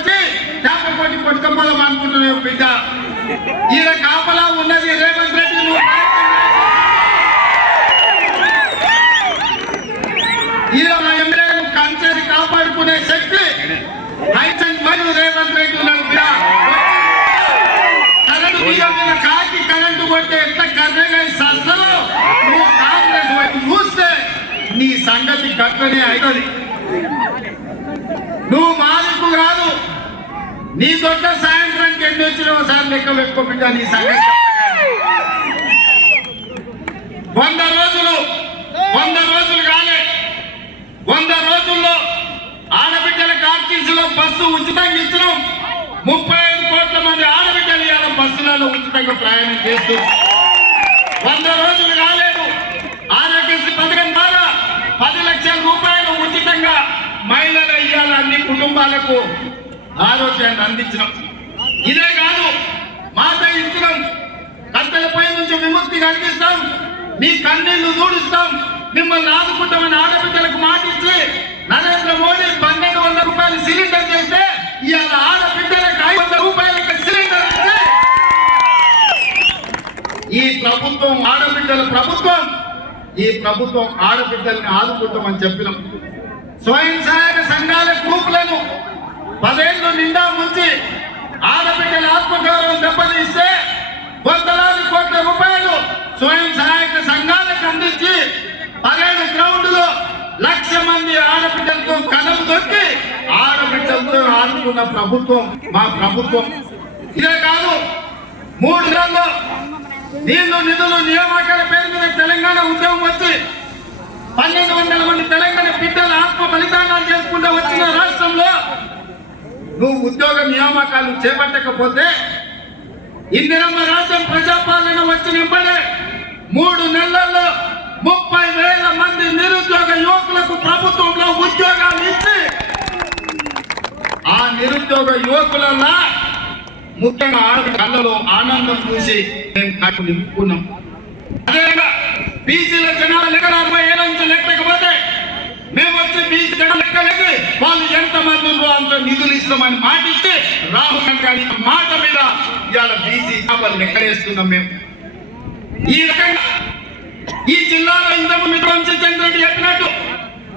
వచ్చి చేప కొట్టి కొట్టుకపోదాం అనుకుంటున్నావు బిడ్డ. ఈయన కాపలా ఉన్నది రేవంత్ రెడ్డి ఈయన మా ఎమ్మెల్యేలు కంచేసి కాపాడుకునే శక్తి హైసెంట్ మరియు రేవంత్ రెడ్డి ఉన్నాడు బిడ్డ. కరెంటు కాకి కరెంటు కొట్టే ఎంత కర్రగా సస్తలో నువ్వు కాంగ్రెస్ వైపు చూస్తే నీ సంగతి కట్టనే అవుతుంది నువ్వు మాలకు రాదు. నీ దొడ్డ సాయంత్రానికి ఎన్ని వచ్చిన ఒకసారి లెక్క పెట్టుకో నీ సంగతి వంద రోజులు వంద రోజులు కాలే. వంద రోజుల్లో ఆడబిడ్డల కార్టీసీలో బస్సు ఉచితంగా ఇచ్చినాం. ముప్పై ఐదు కోట్ల మంది ఆడబిడ్డలు ఇవాళ బస్సులలో ఉచితంగా ప్రయాణం చేస్తూ. వంద రోజులు కాలేదు. ఆరోగ్యశ్రీ పథకం ద్వారా పది లక్షల రూపాయలు ఉచితంగా మహిళలు ఇవ్వాలి అన్ని కుటుంబాలకు ఆరోగ్యాన్ని అందించినాం ఇదే కాదు మాట ఇచ్చినాం కట్టెలపై నుంచి విముక్తి కలిగిస్తాం. మీ కన్నీళ్ళు దూడిస్తాం మిమ్మల్ని ఆదుకుంటామని ఆడబిడ్డలకు మాట ఇచ్చి నరేంద్ర మోడీ పన్నెండు వందల రూపాయలు సిలిండర్ చేస్తే ఇవాళ ఆడబిడ్డలకు ఐదు వందల రూపాయలకి సిలిండర్ ఈ ప్రభుత్వం ఆడబిడ్డల ప్రభుత్వం ఈ ప్రభుత్వం ఆడబిడ్డల్ని ఆదుకుంటామని చెప్పినాం. స్వయం సహాయక సంఘాల గ్రూపులను పదేళ్ళు నిండా ముంచి ఆడబిడ్డల ఆత్మగౌరవం దెబ్బతీస్తే వందలాది కోట్ల రూపాయలు స్వయం సహాయక సంఘాలకు అందించి పదిహేను గ్రౌండ్లో లక్ష మంది ఆడబిడ్డలతో కథలు దొక్కి ఆడబిడ్డలతో ఆడుకున్న ప్రభుత్వం మా ప్రభుత్వం. ఇదే కాదు మూడు నెలల్లో నీళ్ళు నిధులు నియామకాల పేరు మీద తెలంగాణ ఉద్యమం వచ్చి పన్నెండు వందల మంది తెలంగాణ బిడ్డల ఆత్మ బలిదానాలు చేసుకుంటూ వచ్చిన రాష్ట్రంలో నువ్వు ఉద్యోగ నియామకాలు చేపట్టకపోతే ఇందిరమ్మ రాజ్యం ప్రజాపాలన వచ్చిన వెంబడే మూడు నెలల్లో ముప్పై వేల మంది నిరుద్యోగ యువకులకు ప్రభుత్వంలో ఉద్యోగాలు ఇచ్చి ఆ నిరుద్యోగ యువకులలో ముఖ్యంగా ఆడ కళ్ళలో ఆనందం చూసి మేము కట్టు నింపుకున్నాం. అదేవిధంగా బీసీల జనాభా లెక్క అరవై ఏళ్ళ నుంచి లెక్క మేము వచ్చి బీసీ జనాభా లెక్కలేదు వాళ్ళు ఎంత మంది నిధులు ఇస్తామని మాట ఇస్తే రాహుల్ గాంధీ మాట మీద ఇవాళ బీసీ వాళ్ళని ఎక్కడేస్తున్నాం మేము. ఈ రకంగా ఈ జిల్లాలో ఇంతకు మిత్రంశ చంద్రెడ్డి చెప్పినట్టు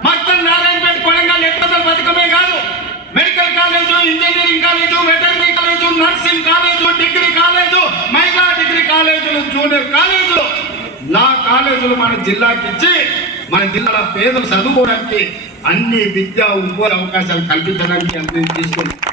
మొత్తం నారాయణపేట కొడంగల్ ఎక్కడ పథకమే కాదు. Medical college engineering college veterinary college nursing college degree college మహిళా డిగ్రీ కాలేజీలు జూనియర్ కాలేజీలు. లా కాలేజీలు మన జిల్లాకి ఇచ్చి మన జిల్లాలో పేదలు చదువుకోవడానికి అన్ని విద్యా ఉద్యోగ అవకాశాలు కల్పించడానికి అన్ని తీసుకుంటాం